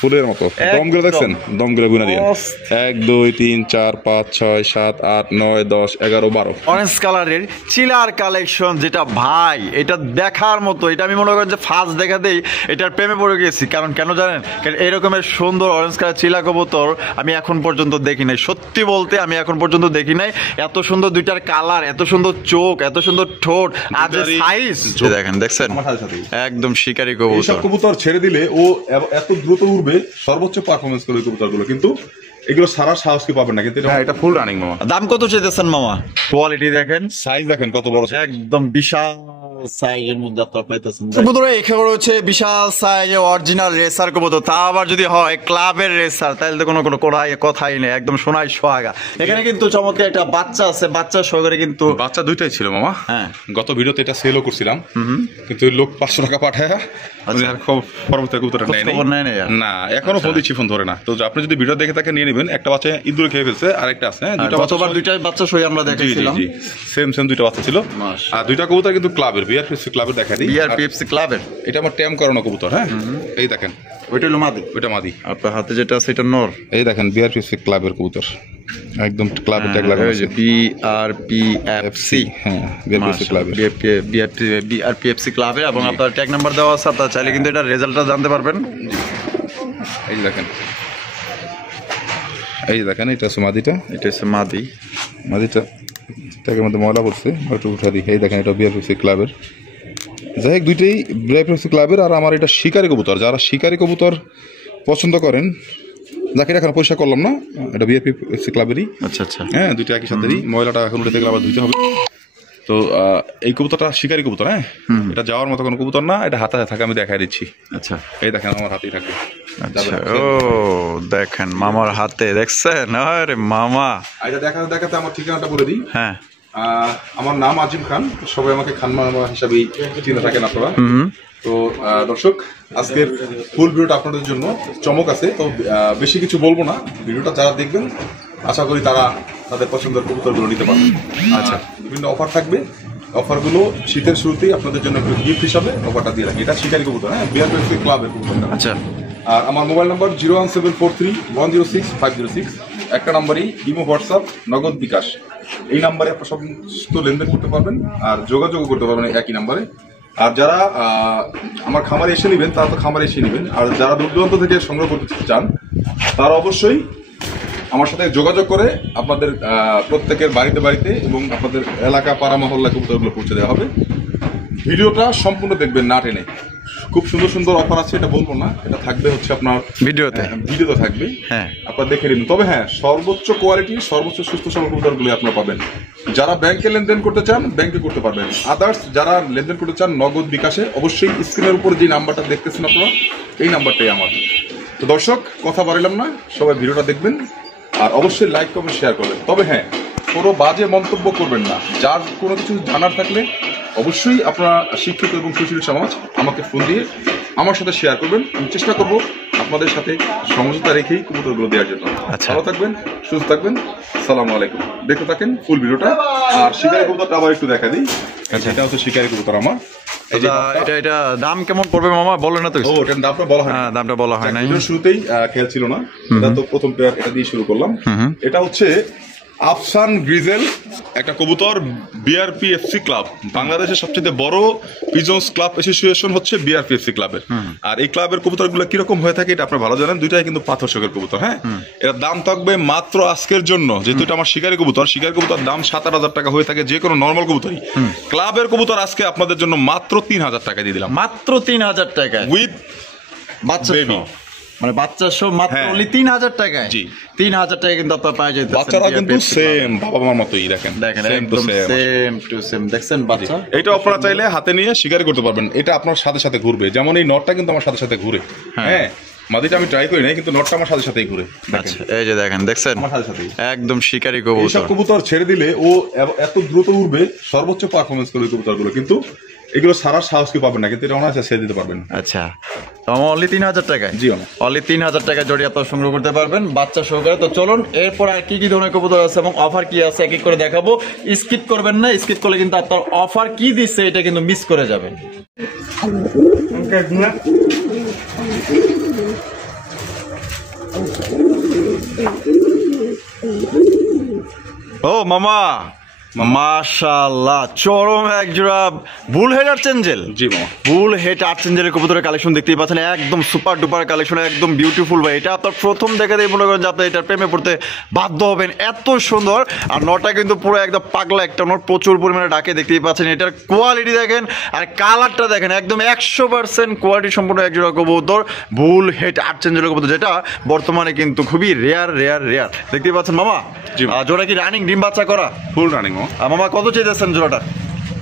ফুলের মতো দমগুলো দেখছেন, দমগুলো গুনা দিয়ে 1 2 3 4 5 6 7 8 9 10 11 12 অরেঞ্জ কালারের চিলার কালেকশন, যেটা ভাই এটা দেখার মতো। এটা আমি মনে করেন যে ফার্স্ট দেখাতেই এটার প্রেমে পড়ে গেছি। কারণ কেন জানেন, এরকমের সুন্দর অরেঞ্জ কালার চিলা কবুতর আমি এখন পর্যন্ত দেখি নাই। সত্যি বলতে আমি এখন পর্যন্ত দেখি নাই। এত সুন্দর দুইটার কালার, এত সুন্দর চোখ, এত সুন্দর ঠোঁট, আর যে সাইজ দেখেন, দেখছেন একদম শিকারি কবুতর। এইসব কবুতর ছেড়ে দিলে ও এত দ্রুত উড়বে, সর্বোচ্চ পারফরমেন্স করবে কবুতরগুলো, কিন্তু এগুলো সারা সাহস কি পাবেন না। কিন্তু এটা ফুল রানিং মামা। দাম কত চাইতেছেন মামা? কোয়ালিটি দেখেন, সাইজ দেখেন কত বড়, একদম বিশাল সাইজের মধ্যে আপনারা পাইতেছেন। কবুতর এখানে হচ্ছে বিশাল সাইজে অরিজিনাল রেসার কবুতর, তা আবার যদি হয় ক্লাবের রেসার, তাহলে তো কোনো কথাই নেই, একদম সোনাই সোহাগা। এখানে কিন্তু চমৎকার একটা বাচ্চা আছে, বাচ্চা সহকারে কিন্তু বাচ্চা দুইটাই ছিল মামা। হ্যাঁ, গত ভিডিওতে এটা সেলও করছিলাম, কিন্তু লোক 500 টাকা পাঠায় পরবর্তী কবুতরটা নেয় না, এখনো ফোন দিচ্ছি, ফোন ধরে না। তো আপনি যদি ভিডিও দেখে তাকে নিয়ে নেবেন। একটা বাচ্চা ইঁদুরে খেয়ে ফেলছে, আর একটা আছে, গতবার দুইটা বাচ্চা সই আমরা দেখাইছিলাম, সেম দুইটা বাচ্চা ছিল। আর দুইটা কবুতর কিন্তু ক্লাবের, বিআরপিএফসি ক্লাবের দেখা দিই, বিআরপিএফসি ক্লাবের। এটা আমার ট্যাম করানো কবুতর। হ্যাঁ, এই দেখেন, ওইটা হলো মাদি, ওইটা মাদি। আপনার হাতে যেটা আছে এটা নর। এই দেখেন বিআরপিএফসি ক্লাবের কবুতর, একদম ক্লাবের ট্যাগ লাগানো আছে, বিআরপিএফসি। হ্যাঁ, বিআরপিএফসি ক্লাবের, বিআরপিএফসি ক্লাবের। এবং আপনার ট্যাগ নাম্বার দেওয়া আছে, আপনারা চাইলে কিন্তু এটা রেজাল্টটা জানতে পারবেন। এই দেখেন, এই দেখেন, এটা হচ্ছে মাদিটা, এটা হচ্ছে মাদিটা ট্যাগের মধ্যে ময়লা পড়ছে, একটু উঠা দিই। এই দেখেন, এটা বিআরপিএফসি ক্লাবের। যাই হোক, দুইটাই বিআরপিএফসি ক্লাবের। আর আমার এটা শিকারি কবুতর, যারা শিকারি কবুতর পছন্দ করেন, যাকে এখন পয়সা করলাম না, এটা বিআরপিএফসি ক্লাবেরই। আচ্ছা, হ্যাঁ, দুইটা একই সাথেই। ময়লাটা এখন উঠে দেখলে আবার ধুইতে হবে। তো এই কবুতরটা শিকারি কবুতর। হ্যাঁ, এটা যাওয়ার মতো কোনো কবুতর না, এটা হাতে থাকে, আমি দেখাই দিচ্ছি। আচ্ছা, এই দেখেন, আমার হাতেই থাকে। আচ্ছা, ও দেখেন মামার হাতে, দেখছেন? আরে মামা, এটা দেখাতে আমার ঠিকানাটা বলে দিই। হ্যাঁ, আমার নাম আজিম খান, সবাই আমাকে খান মামা হিসাবেই চিনে থাকেন আপনারা। তো দর্শক, আজকের ফুল ভিডিওটা আপনাদের জন্য চমক আছে। তো বেশি কিছু বলবো না, ভিডিওটা যারা দেখবেন আশা করি তারা তাদের পছন্দের কবুতরগুলো নিতে পারবেন। আচ্ছা, বিভিন্ন অফার থাকবে, অফারগুলো শীতের শুরুতেই আপনাদের জন্য একটু গিফট হিসাবে অফারটা দিয়ে রাখি। এটা শিকারি কবুতর, হ্যাঁ, বিআরপিএফসি ক্লাবের কবুতর। আচ্ছা, আর আমার মোবাইল নাম্বার 01743106506। একটা নাম্বারই ইমো, হোয়াটসঅ্যাপ, নগদ, বিকাশ, এই নাম্বারে আপনার সমস্ত লেনদেন করতে পারবেন, আর যোগাযোগ করতে পারবেন একই নাম্বারে। আর যারা আমার খামারে এসে নেবেন, তারা তো খামারে এসে নেবেন। আর যারা দূর দূরান্ত থেকে সংগ্রহ করতে চান, তারা অবশ্যই আমার সাথে যোগাযোগ করে আপনাদের প্রত্যেকের বাড়িতে এবং আপনাদের এলাকা, পাড়া, মহল্লা কবুতরগুলো পৌঁছে দেওয়া হবে। ভিডিওটা সম্পূর্ণ দেখবেন, না টেনে। খুব সুন্দর অফার আছে, এটা বলবো না, এটা থাকবে হচ্ছে আপনার ভিডিওতে থাকবে। হ্যাঁ, আপনারা দেখে নিন। তবে হ্যাঁ, সর্বোচ্চ কোয়ালিটি, সর্বোচ্চ সুস্থ সবল কবুতরগুলো আপনারা পাবেন। যারা ব্যাংকে লেনদেন করতে চান, ব্যাংকে করতে পারবেন। আদার্স যারা লেনদেন করতে চান নগদ, বিকাশে, অবশ্যই স্ক্রিনের উপর যে নাম্বারটা দেখতেছেন আপনারা, এই নাম্বারটাই আমার। তো দর্শক, কথা বাড়ালাম না, সবাই ভিডিওটা দেখবেন, আর অবশ্যই লাইক, কমেন্ট, শেয়ার করবেন। তবে হ্যাঁ, কোনো বাজে মন্তব্য করবেন না। যার কোনো কিছু জানার থাকলে অবশ্যই আপনারা শিক্ষিত এবং সুশীল সমাজ আমাকে ফোন দিয়ে আমার সাথে শেয়ার করবেন। আমি চেষ্টা করবো আপনাদের সাথে সমঝোতা রেখেই কবুতরগুলো দেওয়ার জন্য। ভালো থাকবেন, সুস্থ থাকবেন, আসসালামু আলাইকুম। দেখতে থাকেন ফুল ভিডিওটা। আর শিকারি কবুতরটা আবার একটু দেখা দিই। এটা হচ্ছে শিকারি কবুতর আমার। এটা দাম কেমন পড়বে মামা, বলেন না তো? ওটার দামটা বলা হয় না, দামটা বলা হয় না, শুরুতেই খেয়াল ছিল না। এটা তো প্রথম পেয়ার, এটা দিয়ে শুরু করলাম। এটা হচ্ছে আফসান গ্রিজেল, একটা কবুতর, বিআরপিএফসি ক্লাব, বাংলাদেশের সবচেয়ে বড় পিজন্স ক্লাব অ্যাসোসিয়েশন হচ্ছে বিআরপিএফসি ক্লাবের। আর এই ক্লাবের কবুতরগুলো কিরকম হয়ে থাকে এটা আপনারা ভালো জানেন। দুইটাই কিন্তু পাথর চোখের কবুতর। হ্যাঁ, এর দাম থাকবে মাত্র আজকের জন্য, যেহেতু এটা আমার শিকারি কবুতর দাম 7-8 টাকা হয়ে থাকে যে কোনো নর্মাল কবুতরই। ক্লাবের কবুতর আজকে আপনাদের জন্য মাত্র 3000 টাকা দিয়ে দিলাম। মাত্র 3000 টাকা উইথ বাচ্চা, মানে বাচ্চা সহ মাত্র 3000 টাকায়। জি, 3000 টাকা কিন্তু আপনারা পাওয়া যায়। বাচ্চারা কিন্তু সেম বাবা মার মতোই, দেখেন একদম সেম টু সেম। দেখছেন বাচ্চা, এটা আপনারা চাইলে হাতে নিয়ে শিকারি করতে পারবেন। এটা আপনার সাথে ঘুরবে, যেমন এই নটটা কিন্তু আমার সাথে ঘুরে। হ্যাঁ, মাদিটা আমি ট্রাই করি নাই, কিন্তু নটটা আমার সাথেই ঘুরে। আচ্ছা, এই যে দেখেন, দেখছেন আমার সাথেই একদম শিকারি কবুতর। এইসব কবুতর ছেড়ে দিলে ও এত দ্রুত উড়বে, সর্বোচ্চ পারফরমেন্স করবে কবুতরগুলো, কিন্তু এগুলো সারা সাহস কি পাবেন না, কিন্তু এটা অনায়াসে ছেড়ে দিতে পারবেন। আচ্ছা, অনলি 3000 টাকায়? জি অনেক, অনলি 3000 টাকা জোড়ি আপনারা সংগ্রহ করতে পারবেন বাচ্চা সহকারে। তো চলুন এরপর আর কি কি ধরনের কবুতর আছে এবং অফার কি আছে এক এক করে দেখাবো। স্কিপ করবেন না, স্কিপ করলে কিন্তু আপনার অফার কি দিচ্ছে এটা কিন্তু মিস করে যাবেন। ও মামা, মাশাআল্লাহ, চরম এক জোড়া বুল হেড আর্চেঞ্জেল। জি মামা, বুল হেড আর্চেঞ্জেলের কবুতরের কালেকশন দেখতেই পাচ্ছেন, একদম সুপার ডুপার কালেকশন, একদম বিউটিফুল ভাই। এটা আপনার প্রথম দেখাতেই মনে করেন যে আপনি এটার প্রেমে পড়তে বাধ্য হবেন, এত সুন্দর। আর নটা কিন্তু পুরো একদম পাগলা একটা নট, প্রচুর পরিমাণে ডাকে, দেখতেই পাচ্ছেন। এটার কোয়ালিটি দেখেন আর কালারটা দেখেন, একদম 100% কোয়ালিটি সম্পূর্ণ এক জোড়া কবুতর, বুল হেড আর্চেঞ্জেলের কবুতর, যেটা বর্তমানে কিন্তু খুবই রেয়ার দেখতেই পাচ্ছেন মামা। জি। জোড়া কি রানিং ডিম বাচ্চা করা? ফুল রানিং মামা। মামা কত চাইতেছেন জোড়াটা?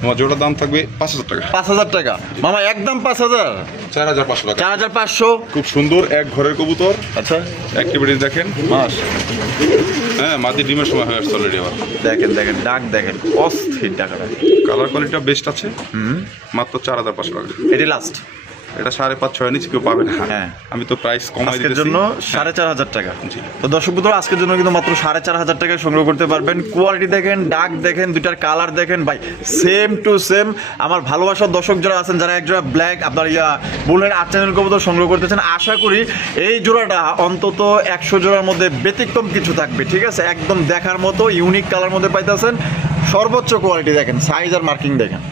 আমার জোড়ার দাম থাকবে 5000 টাকা। 5000 টাকা মামা, একদম 5000? 4500 টাকা। 4500। খুব সুন্দর এক ঘরের কবুতর। আচ্ছা, অ্যাক্টিভিটিস দেখেন, মাস হ্যাঁ মাদি ডিমের সময় হয়ে আসছে অলরেডি। আবার দেখেন ডাক দেখেন, অস্থির টাকাটা। কালার কোয়ালিটিটা বেস্ট আছে। মাত্র 4500 টাকা। এটি লাস্ট? এটা 5.5-6 নিচে কেউ পাবে না। হ্যাঁ, আমি তো প্রাইস কমাই আজকের দিতেছি। জন্য 4500 টাকা। জি। তো দর্শক বন্ধুরা, আজকের জন্য কিন্তু মাত্র 4500 টাকায় সংগ্রহ করতে পারবেন। কোয়ালিটি দেখেন, ডাক দেখেন, দুইটার কালার দেখেন ভাই, সেম টু সেম। আমার ভালোবাসার দর্শক যারা আছেন, যারা এক জোড়া ব্ল্যাক আপনার বুলের আর্চেঞ্জেল কবুতর সংগ্রহ করতেছেন, আশা করি এই জোড়াটা অন্তত 100 জোড়ার মধ্যে ব্যতিক্রম কিছু থাকবে। ঠিক আছে, একদম দেখার মতো ইউনিক কালার মধ্যে পাইতেছেন, সর্বোচ্চ কোয়ালিটি দেখেন, সাইজ আর মার্কিং দেখেন।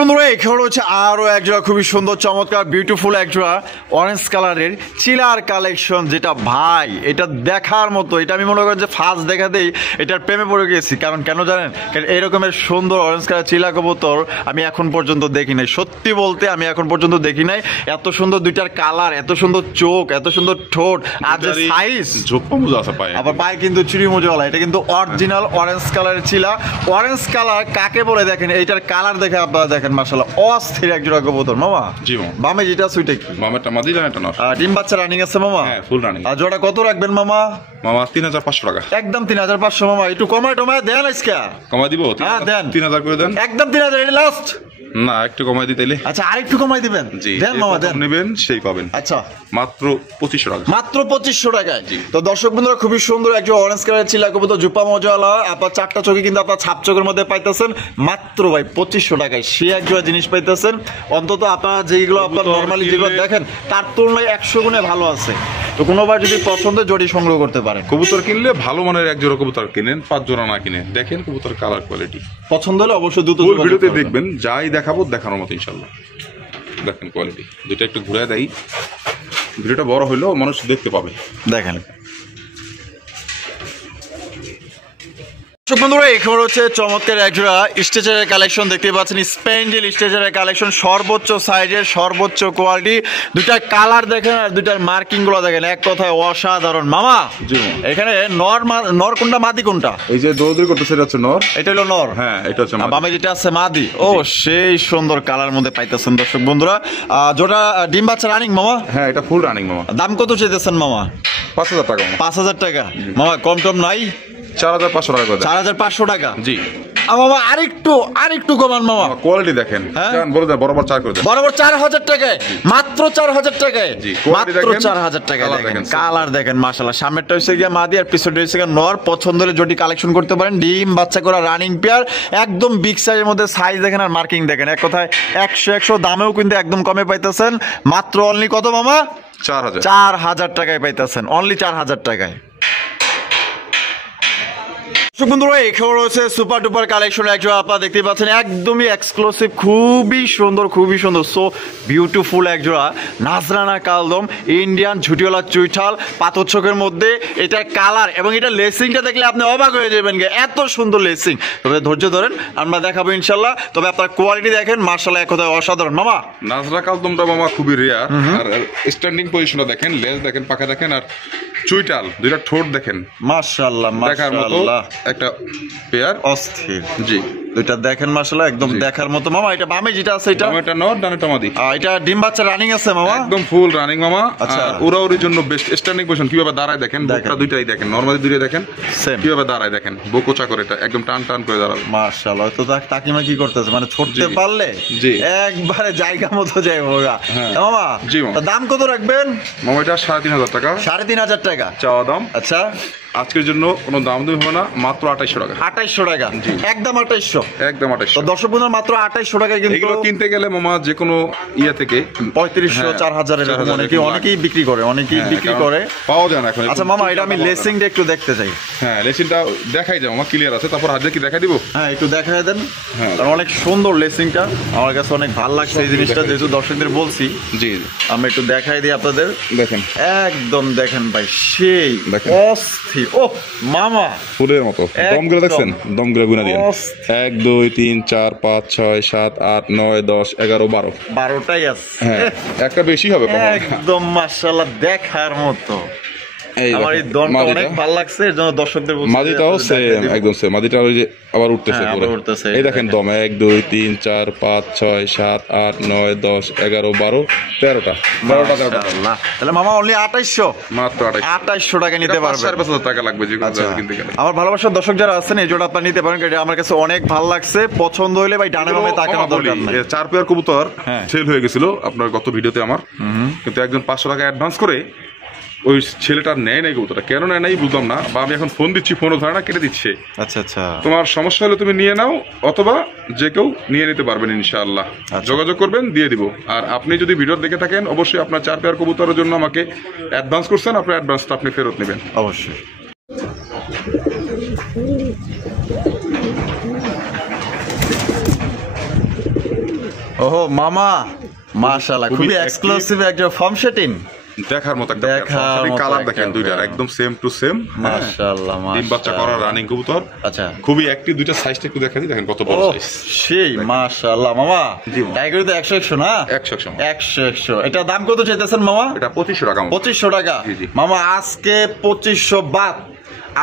বন্ধুরা, এখানে হচ্ছে আরো একজোড়া খুবই সুন্দর চমৎকার বিউটিফুল একজোড়া অরেঞ্জ কালারের চিলার কালেকশন, যেটা ভাই এটা দেখার মতো। এটা আমি মনে করেন যে ফার্স্ট দেখাতেই এটার প্রেমে পড়ে গেছি। কারণ কেন জানেন? কারণ এরকমের সুন্দর অরেঞ্জ কালার চিলা কবুতর আমি এখন পর্যন্ত দেখি নাই, সত্যি বলতে আমি এখন পর্যন্ত দেখি নাই। এত সুন্দর দুইটার কালার, এত সুন্দর চোখ, এত সুন্দর ঠোঁট, আর যে সাইজ, ঝোপ্পা মুজা আছে পায়, আবার পায়ে কিন্তু চুরি মজুয়ালা। এটা কিন্তু অরিজিনাল অরেঞ্জ কালারের চিলা। অরেঞ্জ কালার কাকে বলে দেখেন, এইটার কালার দেখে আপনারা দেখেন, মাশাআল্লাহ অস্থির এক জোড়া কবুতর মামা। জি মামা। বামে যেটা সুইটা কি? মামাটা মাদি জানেটা না। ডিম বাচ্চা রানিং আছে মামা? হ্যাঁ, ফুল রানিং। আর জোড়া কত রাখবেন মামা? মামা 3500 টাকা। একদম 3500 মামা। একটু কমায় দেন আজকে। কমাই দিব? হ্যাঁ দেন, 3000 করে দেন। একদম 3000, এটা লাস্ট। না, একটু কমাই দিতেইলে। আচ্ছা, আরেকটু কমাই দিবেন? জি, দেন মামা দেন। নেবেন সেই পাবেন। আচ্ছা, মাত্র 2500 টাকা। মাত্র 2500 টাকায়। তো দর্শক বন্ধুরা, খুবই সুন্দর একজন অরেঞ্জ কালারের চিলা কবুতর, জুপা মজাওয়ালা, আপনার চারটা চোখে কিন্তু আপনার ছাপ চোখের মধ্যে পাইতেছেন মাত্র ভাই 2500 টাকায়। সে এক জোড়া জিনিস পাইতেছেন, অন্তত আপনারা যেগুলো আপনার নর্মালি যেগুলো দেখেন তার তুলনায় 100 গুণে ভালো আছে। তো কোনোবার যদি পছন্দের জোড়ি সংগ্রহ করতে পারেন। কবুতর কিনলে ভালো মানের এক জোড়া কবুতর কিনেন, 5 জোড়া না কিনে। দেখেন কবুতর কালার কোয়ালিটি, পছন্দ হলে অবশ্যই দ্রুত ফুল ভিডিওতে দেখবেন, যাই দেখাবো দেখানোর মতো ইনশাআল্লাহ। দেখেন কোয়ালিটি, দুটো একটু ঘুরে দেই, ভিডিওটা বড় হইলেও মানুষ দেখতে পাবে। দেখেন বন্ধুরা, এখানে হচ্ছে চমৎকার একজোড়া স্ট্রেচারের কালেকশন দেখতে পাচ্ছেন, স্প্যান্ডেল স্ট্রেচারের কালেকশন, সর্বোচ্চ সাইজের, সর্বোচ্চ কোয়ালিটি। দুইটার কালার দেখেন আর দুইটার মার্কিং গুলো দেখেন, এক কথায় অসাধারণ মামা। এখানে নর কোনটা, মাদি কোনটা? এই যে দৌড়দৌড়ি করতেছে এটা হচ্ছে নর। এটা হলো নর। হ্যাঁ, এটা হচ্ছে মাদি। বামে যেটা আছে মাদি। ও, সেই সুন্দর কালার মধ্যে পাইতেছেন দর্শক বন্ধুরা। যেটা ডিম বাচ্চা রানিং মামা? হ্যাঁ, এটা ফুল রানিং মামা। দাম কত চাইতেছেন মামা? 5000 টাকা মামা। 5000 টাকা মামা, কম টম নাই? 4500 টাকা করে দেন। 4500 টাকা। জি মামা, আরেকটু কমান মামা। কোয়ালিটি দেখেন, হ্যাঁ? বলে দেন বরাবর 4 করে দেন। বরাবর 4000 টাকায়, মাত্র 4000 টাকায়। জি, quality মাত্র দেখেন, 4000 টাকায় colour দেখেন, দেখেন। কালার দেখেন মাশাআল্লাহ। সামনেরটা হচ্ছে গিয়া মাদি আর পিছনটা হচ্ছে গিয়া নর। পছন্দ হলে জোটি কালেকশন করতে পারেন। ডিম বাচ্চা করা রানিং পেয়ার, একদম বিগ সাইজের মধ্যে, সাইজ দেখেন আর মার্কিং দেখেন, এক কথায় 100 দামেও কিন্তু একদম কমে পাইতেছেন। মাত্র অনলি কত মামা? 4000। 4000 টাকায় পাইতেছেন, অনলি 4000 টাকায়। বন্ধুরা, এখানে রয়েছে সুপার ডুপার কালেকশন একজন আপনারা দেখতে পাচ্ছেন, একদমই এক্সক্লুসিভ, খুবই সুন্দর সো বিউটিফুল একজোড়া নাজরানা কালদম ইন্ডিয়ান ঝুটিওয়ালা চুইঠাল পাথর চোখের মধ্যে। এটার কালার এবং এটা লেসিংটা দেখলে আপনি অবাক হয়ে যাবেন, এত সুন্দর লেসিং। তবে ধৈর্য ধরেন, আমরা দেখাবো ইনশাল্লাহ। তবে আপনার কোয়ালিটি দেখেন মাশাআল্লাহ, এক কথায় অসাধারণ মামা। নাজরা কালদমটা মামা খুবই রেয়ার। আর স্ট্যান্ডিং পজিশনটা দেখেন, লেজ দেখেন, পাখা দেখেন, আর চুইটাল, দুইটা ঠোঁট দেখেন মাশাআল্লাহ দেখার মতো মাশাআল্লাহ, একটা পেয়ার। অস্থির। জি দুইটা দেখেন মাশাআল্লাহ একদম দেখার মতো। মামা এটা বামে যেটা আছে এটা এটা নর, ডানেটা মাদি। এটা ডিম বাচ্চা রানিং আছে মামা? একদম ফুল রানিং মামা। আচ্ছা। উড়াউড়ির জন্য বেস্ট। স্ট্যান্ডিং পজিশন কিভাবে দাঁড়ায় দেখেন, বোকটা দুইটাই দেখেন, নরমালি দুইটাই দেখেন সেম কিভাবে দাঁড়ায় দেখেন, বোকোচা করে এটা একদম টান টান করে দাঁড়াবে। মাশাআল্লাহ। তো কাকিমা কি করতেছে, মানে ছুটতে জি। পারলে জি। একবারে জায়গা মতো যাইব ওরা। হ্যাঁ। মামা জি মামা। তা দাম কত রাখবেন? মামা এটা 3,500 টাকা 3,500 টাকা চাওয়া দাম। আচ্ছা আজকের জন্য কোনো দাম দামি হবে না, মাত্র 2800 টাকা। 2800 টাকা জি। একদম 2800। একদম তো 2800। দর্শক বন্ধুরা মাত্র 2800 টাকায় কিন্তু এগুলো কিনতে গেলে মামা যে কোনো ইয়ে থেকে 3500 হ্যাঁ, 4000 এরকম 4000 অনেকেই বিক্রি করে, অনেকেই হ্যাঁ, বিক্রি কারণ করে। পাওয়া যায় না এখন। আচ্ছা মামা এটা আমি লেসিংটা একটু দেখতে চাই। হ্যাঁ লেসিনটা দেখাই যায় মামা, ক্লিয়ার আছে। তারপর হাতে কি দেখাই দিব? হ্যাঁ একটু দেখায় দেন। হ্যাঁ। কারণ অনেক সুন্দর লেসিংটা, আমার কাছে অনেক ভালো লাগছে এই জিনিসটা, যেহেতু দর্শকদের বলছি জি আমি একটু দেখাই দিই আপনাদের। দেখেন একদম দেখেন ভাই সেই দেখেন। অস্থির। ও মামা ফুলের মতো দমগুলো একদম। দেখছেন, দমগুলো গুনা দিয়ে অস্থির। 1 2 3 4 5 6 7 8 9 10 11 12। 12টাই আছে। হ্যাঁ একটা বেশি হবে কখনো। একদম মাশাআল্লাহ দেখার মতো। আমার এই দমটা অনেক ভালো লাগছে, এর জন্য দর্শকদের বলছি মাদিটাও সেম, একদম সেম। মাদিটা ওই যে আবার উঠতেছে হ্যাঁ, পুরো। আবার উঠতেছে, এই দেখেন দম 1 2 3 4 5 6 7 8 9 10 11 12 13টা 13টা। মাশাআল্লাহ। তাহলে মামা অনলি 2800, মাত্র 2800 টাকা নিতে পারবেন। 5,500 টাকা লাগবে যে কোনো আচ্ছা। জায়গা কিনতে গেলে। আমার ভালোবাসার দর্শক যারা আছেন এই জোড়া আপনারা নিতে পারেন, এটা আমার কাছে অনেক ভালো লাগছে। পছন্দ হইলে ভাই ডানে বামে তাকানো দরকার নাই। 4 পেয়ার কবুতর হ্যাঁ। সেল হয়ে গেছিল আপনার গত ভিডিওতে আমার, কিন্তু একজন 500 টাকা অ্যাডভান্স করে ওই ছেলেটা নেয় নাই কবুতরটা। কেন নেয় নাই বুঝলাম না, বা আমি এখন ফোন দিচ্ছি ফোনও ধরে না, কেটে দিচ্ছে। আচ্ছা আচ্ছা তোমার সমস্যা হলে তুমি নিয়ে নাও, অথবা যে কেউ নিয়ে নিতে পারবেন ইনশাআল্লাহ। আচ্ছা। যোগাযোগ করবেন, দিয়ে দিব। আর আপনি যদি ভিডিও দেখে থাকেন অবশ্যই আপনার 4 পেয়ার কবুতরের জন্য আমাকে অ্যাডভান্স করছেন, আপনার অ্যাডভান্সটা আপনি ফেরত নেবেন অবশ্যই। ওহো মামা মাশাআল্লাহ, খুবই খুবই active। এক্সক্লুসিভ একটা ফর্ম সেটিং। দেখার মতো একটা দেখার মতো কালার একটা দেখেন দুইটার পেয়ার। একদম সেম টু সেম। মাশাআল্লাহ ডিম বাচ্চা করা রানিং কবুতর, আচ্ছা খুবই অ্যাক্টিভ। দুইটা সাইজটা একটু দেখা দিই, দেখেন কত বড় ও সাইজ। সেই মাশাআল্লাহ মামা। জি মামা। টাইগার তো 100 না? 100 100 এটা দাম কত চাইতেছেন মামা? এটা 2500 টাকা। 2500 টাকা। জি, জি। মামা আজকে 2500 বাদ,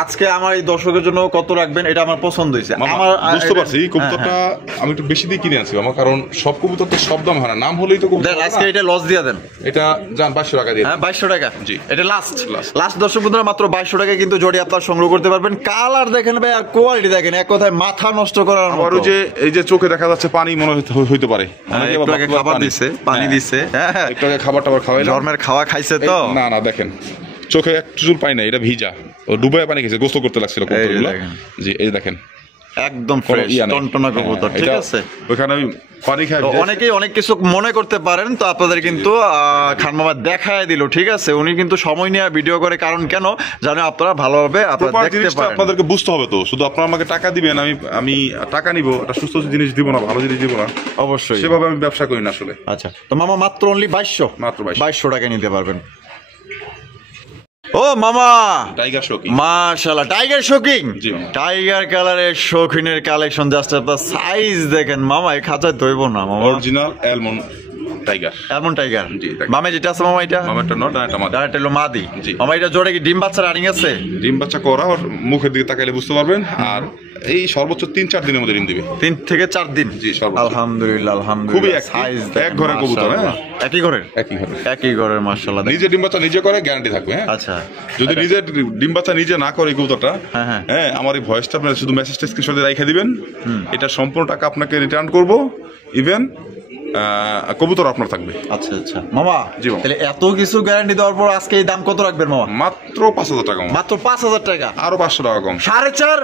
আজকে আমার এই দর্শকের জন্য কত রাখবেন? এটা আমার পছন্দ হয়েছে। মামা, আমার বুঝতে পারছি কবুতরটা আমি একটু বেশি দিয়ে কিনে আনছি মামা, কারণ সব কবুতর তো সব দাম হয় না, নাম হলেই তো কবুতর দেন হয় আজকে না। এটা লস দিয়ে দেন। এটা যান 2200 টাকা দিয়ে। হ্যাঁ 2200 টাকা। জি। এটা লাস্ট Last। লাস্ট দর্শক বন্ধুরা মাত্র 2200 টাকায় কিন্তু জোড়ি আপনারা সংগ্রহ করতে পারবেন। কালার দেখেন ভাই আর কোয়ালিটি দেখেন, এক কথায় মাথা নষ্ট করার আবার মতো। ওই যে এই যে চোখে দেখা যাচ্ছে পানি মনে হইতে পারে। হ্যাঁ, অনেকে একটু আবার আগে বাচ্চাদের খাবার দিছে, পানি হ্যাঁ, দিছে। হ্যাঁ একটু আগে খাবার টাবার খাওয়াইলাম। জন্মের খাওয়া খাইছে তো। না না দেখেন চোখে এক চুল পাই না, এটা ভিজা, ও ডুবায় পানি খেয়েছে, গোসল করতে লাগছিল কবুতরগুলো। দেখেন। জি এই দেখেন একদম কোনো ফ্রেশ ইয়া নেই। টনটনা কবুতর, হ্যাঁ, ঠিক এটা আছে। ওখানে ওই পানি খায় তো অনেকেই অনেক কিছু মনে করতে পারেন, তো আপনাদের কিন্তু খান মামা দেখায় দিল, ঠিক আছে। উনি কিন্তু সময় নিয়ে ভিডিও করে, কারণ কেন জানেন আপনারা ভালোভাবে আপনারা প্রপার দেখতে জিনিসটা পারেন। আপনাদেরকে বুঝতে হবে। তো শুধু আপনারা আমাকে টাকা দিবেন, আমি টাকা নিব, একটা সুস্থ জিনিস দিব না, ভালো জিনিস দিব না, অবশ্যই। সেভাবে আমি ব্যবসা করি না আসলে। আচ্ছা তো মামা মাত্র অনলি 2200, মাত্র 2200 টাকায় নিতে পারবেন। ও মামা টাইগার শোকি মাশাআল্লাহ, টাইগার শোকিং। জি মামা। টাইগার কালারের শৌখিনের কালেকশন, জাস্ট আপনার সাইজ দেখেন মামা, এই খাঁচায় ধইব না মামা। Original almond tiger. এমন টাইগার। জি, দেখেন। মামা যেটা আছে মামা এটা মামারটা নট আর এটা মাদি। ডাইরেক্ট হলো মাদি। জি। মামা এটা জোড়া কি ডিম বাচ্চা রানিং আছে? ডিম বাচ্চা করা, ওর মুখের দিকে তাকাইলে বুঝতে পারবেন। আর এই সর্বোচ্চ 3-4 দিনের মধ্যে ডিম দিবে। 3 থেকে 4 দিন। জি, সর্বোচ্চ। আলহামদুলিল্লাহ খুবই আলহামদুলিল্লাহ। active, সাইজ এক ঘরের কবুতর, হ্যাঁ। একই ঘরের একই ঘরে একই ঘরের মাশাআল্লাহ। নিজে ডিম বাচ্চা নিজে করে, গ্যারান্টি থাকবে। হ্যাঁ আচ্ছা যদি নিজে ডিম বাচ্চা নিজে না করে এই কবুতরটা, হ্যাঁ, হ্যাঁ। হ্যাঁ আমার এই ভয়েসটা আপনার শুধু মেসেজটা স্ক্রিনশটে রেখে দিবেন, এটা সম্পূর্ণ টাকা আপনাকে রিটার্ন করব। ইভেন কবুতর আপনার থাকবে। আচ্ছা আচ্ছা মামা, জি মামা। তাহলে এত কিছু গ্যারান্টি দেওয়ার পর আজকে এই দাম কত রাখবেন মামা? মাত্র 5000 টাকা মামা। মাত্র 5000 টাকা। আরো 500 টাকা কম, 4.5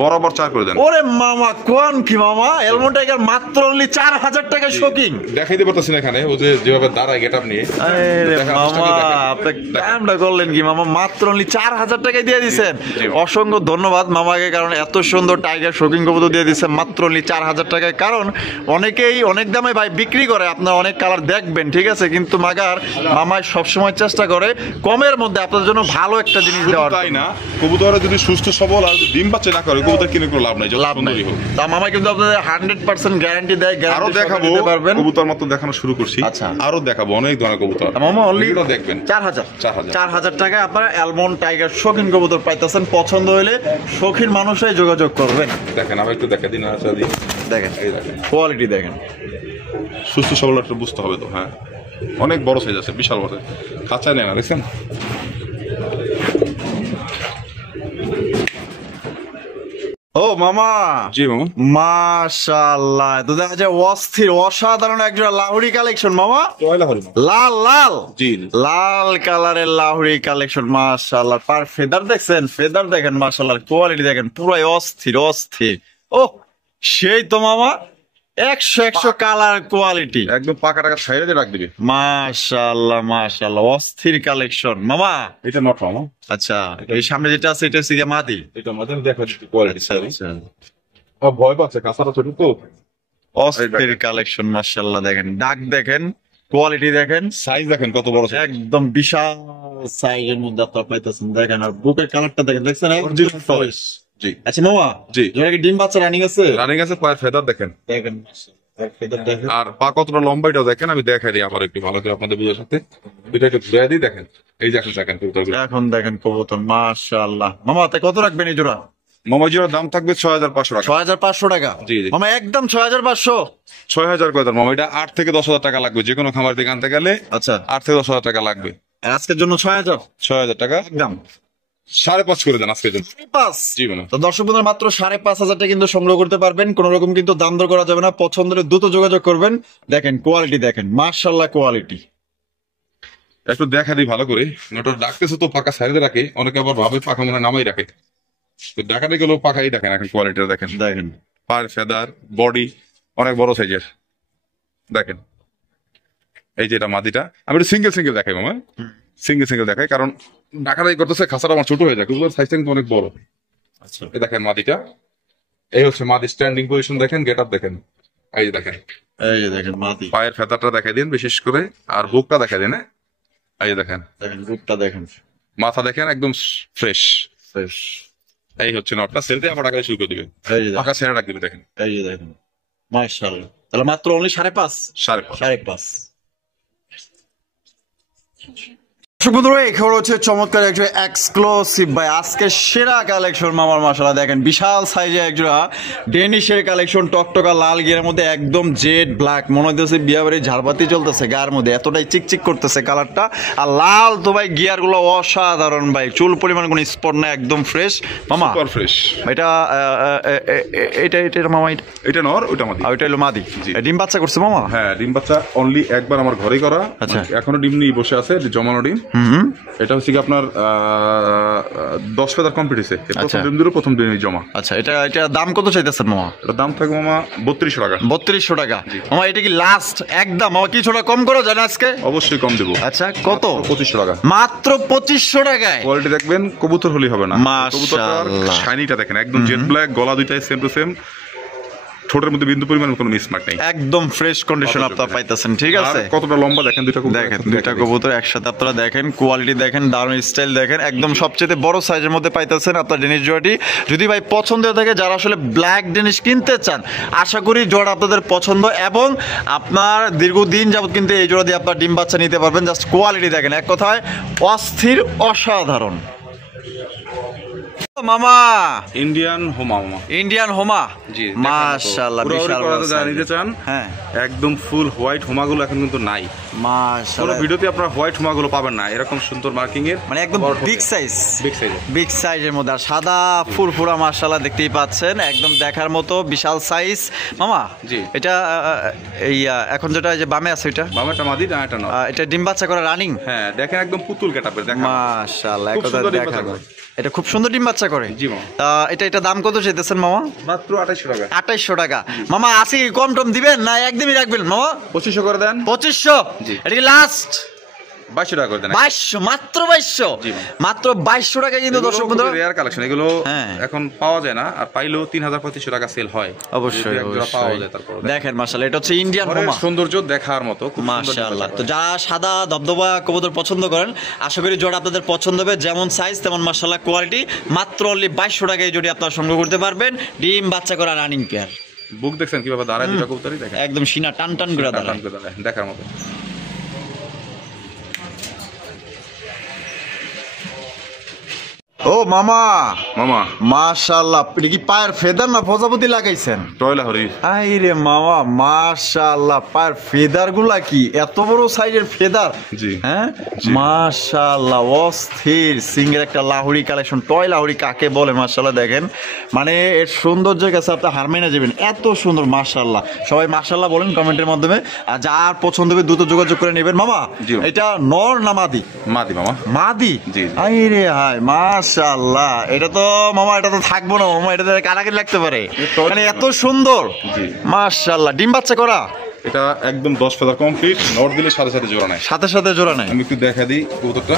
বরাবর 4 করে দেন। ওরে মামা কোন কি মামা, এলমন টাইগার মাত্র অনলি 4000 টাকা শোকিং। দেখাইতে পারতেছেন এখানে ও যে যেভাবে দাঁড়ায় গেটআপ নিয়ে। আরে দেখার মামা চেষ্টা করে দেখেন। আপনি কামটা করলেন কি মামা, মাত্র অনলি 4000 টাকায় দিয়ে দিবেন। জি। অসংখ্য ধন্যবাদ মামাকে, কারণ এত সুন্দর টাইগার শোকিং কবুতর দিয়ে দিচ্ছে মাত্র অনলি 4000 টাকায়। কারণ অনেকেই অনেক দামে ভাই বিক্রি করে, আপনারা অনেক কালার দেখবেন, ঠিক আছে, কিন্তু মাগার মামাই সবসময় চেষ্টা করে কমের মধ্যে আপনাদের জন্য ভালো একটা জিনিস শুধু দেওয়ার। তাই না, কবুতরে যদি সুস্থ সবল আর যদি ডিম বাচ্চা না করে কবুতর কিনে কোনো লাভ নাই, যত লাভ নাই। সুন্দরই হোক। তা মামা কিন্তু আপনাদের 100% গ্যারান্টি দেয়, আরো গ্যারান্টি দেখাবো, পারবেন। কবুতর মাত্র দেখানো শুরু করছি, আচ্ছা। আরো দেখাবো অনেক ধরনের কবুতর। মামা অনলি এগুলো দেখবেন 4000 4000 4000 টাকায় আপনারা অ্যালমন্ড টাইগার শৌখিন কবুতর পাইতেছেন। পছন্দ হলে শৌখিন মানুষই যোগাযোগ করবেন। দেখেন, আমি একটু দেখা দিন, আচ্ছা দিন, দেখেন এই দেখেন কোয়ালিটি দেখেন। সুস্থ সবল একটা বুঝতে হবে তো। হ্যাঁ, অনেক বড় সাইজ আছে, বিশাল বড়, খাঁচায় নেয় না, দেখছেন? ও মামা, জি মামা। মাশাআল্লাহ, তো দেখা যায় অস্থির অসাধারণ একটা লাহুরি কালেকশন মামা। পয়লা হরিণ। লাল লাল জি। লাল কালারের লাহুরি কালেকশন মাশাআল্লাহ। পার ফেদার দেখছেন, ফেদার দেখেন মাশাআল্লাহ, কোয়ালিটি দেখেন, পুরাই অস্থির অস্থির। ও সেই তো মামা, 100 কালার কোয়ালিটি, একদম পাকা টাকা সাইডে দিয়ে রাখ দিবে। মাশাআল্লাহ মাশাআল্লাহ, অস্থির কালেকশন মামা। এটা নট মামা। আচ্ছা, এই সামনে যেটা আছে এটা হচ্ছে গিয়ে মাদি। এটা আমাদের দেখা দিচ্ছি কোয়ালিটি। আচ্ছা, ভয় পাচ্ছে, কাঁচাটা ছোট তো। অস্থির কালেকশন মাশাআল্লাহ, দেখেন ডাক দেখেন, কোয়ালিটি দেখেন, সাইজ দেখেন কত বড় সাইজ। একদম বিশাল সাইজের মধ্যে আপনারা পাইতেছেন। দেখেন আর বুকের কালারটা দেখেন, দেখছেন? Original fresh. জি আচ্ছা মামা, জি। যেটা কি ডিম বাচ্চা রানিং আছে? রানিং আছে, পায়ের ফেদার দেখেন, দেখেন ফেদার দেখেন। আর পা কতটা লম্বা এটা দেখেন। আমি দেখাই দিই আবার একটু ভালো করে আপনাদের বুঝার সাথে। এটা একটু ঘুরে দিই, দেখেন এই দেখেন, দেখেন কবুতরগুলো। এখন দেখেন কবুতর মাশাআল্লাহ। মামা তাই কত রাখবেন এই জোড়া? মামাজির দাম থাকবে 6500 টাকা। 6500 টাকা? জি, জি। মামা একদম 6500? 6000 করে দাম মামা। এটা 8 থেকে 10,000 টাকা লাগবে, যে কোনো খামার থেকে আনতে গেলে আচ্ছা, 8 থেকে 10,000 টাকা লাগবে। আর আজকের জন্য 6000 6000 টাকা একদম 5.5 করে দেন আজকের জন্য। 5.5? জি ম্যাডাম। তো দর্শক বন্ধুরা মাত্র 5,500 টাকা কিন্তু সংগ্রহ করতে পারবেন। কোন রকম কিন্তু দাম দর করা যাবে না। পছন্দ হলে দ্রুত যোগাযোগ করবেন। দেখেন কোয়ালিটি দেখেন, মাশাআল্লাহ কোয়ালিটি। একটু দেখা দিই ভালো করে। নটর ডাকতেছে তো পাকা সাইডে রাখে, অনেকে আবার ভাবে পাকা মনে নামাই রাখে, তো দেখাতে গেলেও পাকাই দেখেন। এখন কোয়ালিটি দেখেন, দেখেন পার ফেদার বডি অনেক বড় সাইজের। দেখেন এই যে এটা মাদিটা, আমি একটু সিঙ্গেল সিঙ্গেল দেখাই মামা, সিঙ্গেল সিঙ্গেল দেখাই, কারণ ডাকাটাই করতেছে খাঁচাটা আমার ছোট হয়ে যায়, কিন্তু সাইজটা কিন্তু অনেক বড়। আচ্ছা, এই দেখেন মাদিটা, এই হচ্ছে মাদি স্ট্যান্ডিং পজিশন দেখেন, গেট আপ দেখেন, এই যে দেখেন এই যে দেখেন মাদি, পায়ের ফেদারটা দেখাই দিন বিশেষ করে, আর বুকটা দেখাই দিন। এই যে দেখেন দেখেন রূপটা দেখেন, মাথা দেখেন একদম ফ্রেশ। ফ্রেশ। এই হচ্ছে নটটা, সেলতে আবার টাকা শুরু করে দিবে, এই যে পাকা ছেড়ে রাখবে দেখেন। এই যে দেখেন মাশাআল্লাহ। তাহলে মাত্র অনলি 5.5? 5.5। 5.5। দর্শক বন্ধুরা, এখানে হচ্ছে চমৎকার একটা এক্সক্লুসিভ ভাই আজকে সেরা কালেকশন মামার। মাশাআল্লাহ দেখেন বিশাল সাইজে একজোড়া ডেনিশের কালেকশন, টকটকা লাল গিয়ারের মধ্যে একদম জেড ব্ল্যাক, মনে হইতেছে বিয়া বাড়ি ঝাড়বাতি চলতেছে গায়ের মধ্যে, এতটাই চিকচিক করতেছে কালারটা। আর লাল তো ভাই গিয়ার গুলো অসাধারণ ভাই, চুল পরিমাণ কোনো স্পট না, একদম ফ্রেশ মামা। Super fresh. এটা এটা এটা মামা, এটা নর, ওটা মাদি। আর ওইটা হলো মাদি। জি। ডিম বাচ্চা করছে মামা? হ্যাঁ, ডিম বাচ্চা অনলি একবার আমার ঘরে করা। আচ্ছা। এখনো ডিম নিয়ে বসে আছে, জমানো ডিম। এটা হচ্ছে কি আপনার 10 ফেদার কমপ্লিট হয়েছে, প্রথম ডিম দিল, প্রথম ডিম জমা। আচ্ছা, এটা দাম কত চাইতেছেন মামা? এটার দাম থাকবে মামা 3200 টাকা। 3200 টাকা মামা। এটা কি লাস্ট একদম মামা? কিছুটা কম করো জানা আজকে? অবশ্যই কম দেবো। আচ্ছা কত? 2500 টাকা। মাত্র 2500 টাকায়? কোয়ালিটি দেখবেন, কবুতর হলেই হবে না। কবুতরটার মাশাআল্লাহ। শাইনিটা দেখেন, একদম জেড ব্ল্যাক, গলা দুইটাই সেম টু সেম, ঠোঁটের মধ্যে বিন্দু পরিমাণ কোনো মিসমার্ক নেই, একদম ফ্রেশ কন্ডিশন আপনারা পাইতেছেন। ঠিক আছে, আর কতটা লম্বা দেখেন, দুইটা কবুতর দেখেন দুইটা কবুতর একসাথে আপনারা দেখেন, কোয়ালিটি দেখেন, দারুণ স্টাইল দেখেন, একদম সবচেয়ে বড় সাইজের মধ্যে পাইতেছেন আপনার ডেনিশ জোড়াটি। যদি ভাই পছন্দ হয়ে থাকে, যারা আসলে ব্ল্যাক ডেনিশ কিনতে চান, আশা করি জোড়া আপনাদের পছন্দ এবং আপনার দীর্ঘদিন যাবত কিন্তু এই জোড়া দিয়ে আপনার ডিম বাচ্চা নিতে পারবেন। জাস্ট কোয়ালিটি দেখেন, এক কথায় অস্থির অসাধারণ। মামা ইন্ডিয়ান হোমা মামা। ইন্ডিয়ান হোমা, জি, মাশাআল্লাহ বিশাল বড় যারা size। নিতে চান, হ্যাঁ একদম ফুল হোয়াইট হোমাগুলো এখন কিন্তু নাই, কোনো মাশাআল্লাহ, ভিডিওতে আপনারা হোয়াইট হোমাগুলো পাবেন না, এরকম সুন্দর মার্কিং এর, মানে একদম বিগ সাইজ, বিগ সাইজের। বিগ সাইজের মধ্যে আর সাদা ফুরফুরা মাশাআল্লাহ দেখতেই পাচ্ছেন, একদম দেখার মতো বিশাল সাইজ মামা। জি। এটা এই এখন যেটা এই যে বামে আছে এটা বামেটা মাদি, ডানাটা নর। এটা ডিম বাচ্চা করা রানিং? হ্যাঁ, দেখেন একদম পুতুল কেটাপের, দেখেন মাশাআল্লাহ, খুব একদম সুন্দর ডিম দেখা বাচ্চা যায়। এটা খুব সুন্দর ডিম বাচ্চা করে। জি মামা। এটা দাম কত চাইতেছেন মামা? মাত্র 2800 টাকা। 2800 টাকা মামা। আছে কি কম টম দিবেন না একদমই রাখবেন মামা? 2500 করে দেন। 2500? জি। এটা কি লাস্ট? 2200 টাকা করে দেন। 2200, মাত্র 2200, জি। মাত্র 2200 টাকা কিন্তু দর্শক বন্ধুরা। রেয়ার কালেকশন এগুলো, হ্যাঁ। এখন পাওয়া যায় না, আর পাইলেও 3500 টাকা সেল হয়। অবশ্যই যদি এক জোড়া পাওয়া অবশ্যই। যায় তারপর দেখেন মাশাআল্লাহ, এটা হচ্ছে ইন্ডিয়ান ঘরের মামা, সৌন্দর্য দেখার মতো, খুব সুন্দর মাশাআল্লাহ। ডিম্বাচ্চা তো করে। যারা সাদা ধবধবা কবুতর পছন্দ করেন, আশা করি জোড়া আপনাদের পছন্দ হবে, যেমন সাইজ তেমন মাশাআল্লাহ কোয়ালিটি। মাত্র অনলি 2200 টাকায় জোড়া আপনারা সংগ্রহ করতে পারবেন, ডিম বাচ্চা করা রানিং পেয়ার। বুক দেখছেন কিভাবে দাঁড়ায়, দুটো কবুতরই দেখেন একদম সিনা টান টান করে দাঁড়ায়। টান করে দাঁড়ায়, দেখার মতো। ও মামা, মামা মাশাআল্লাহ, এটা কি পায়ের ফেদার না প্রজাপতি লাগাইছেন? টয়লা হরি। আইরে মামা মাশাআল্লাহ, পায়ের ফেদার গুলা কি এত বড় সাইজের ফেদার? জি। হ্যাঁ মাশাআল্লাহ, অস্থির সিঙ্গের একটা লাহুরি কালেকশন। টয় লাহুরি কাকে বলে মাশাআল্লাহ, দেখেন মানে এর সৌন্দর্যের কাছে আপনি হার মেনে যাবেন, এত সুন্দর মাশাআল্লাহ। সবাই মাশাআল্লাহ বলেন কমেন্টের মাধ্যমে, আর যার পছন্দ হবে দ্রুত যোগাযোগ করে নেবেন। মামা জি। এটা নর না মাদি? মাদি মামা। মাদি? জি। আইরে হায় মাশাআল্লাহ, এটা তো মামা, এটা তো থাকবো না মামা, এটা কাটাকাটি লাগতে পারে, মানে এত সুন্দর। জি। মাশাআল্লাহ, ডিম বাচ্চা করা? এটা একদম 10 ফেদার কমপ্লিট, নট দিলে সাথে সাথে জোড়া নেয়। সাথে সাথে জোড়া নাই? আমি একটু দেখা দিই কবুতরটা,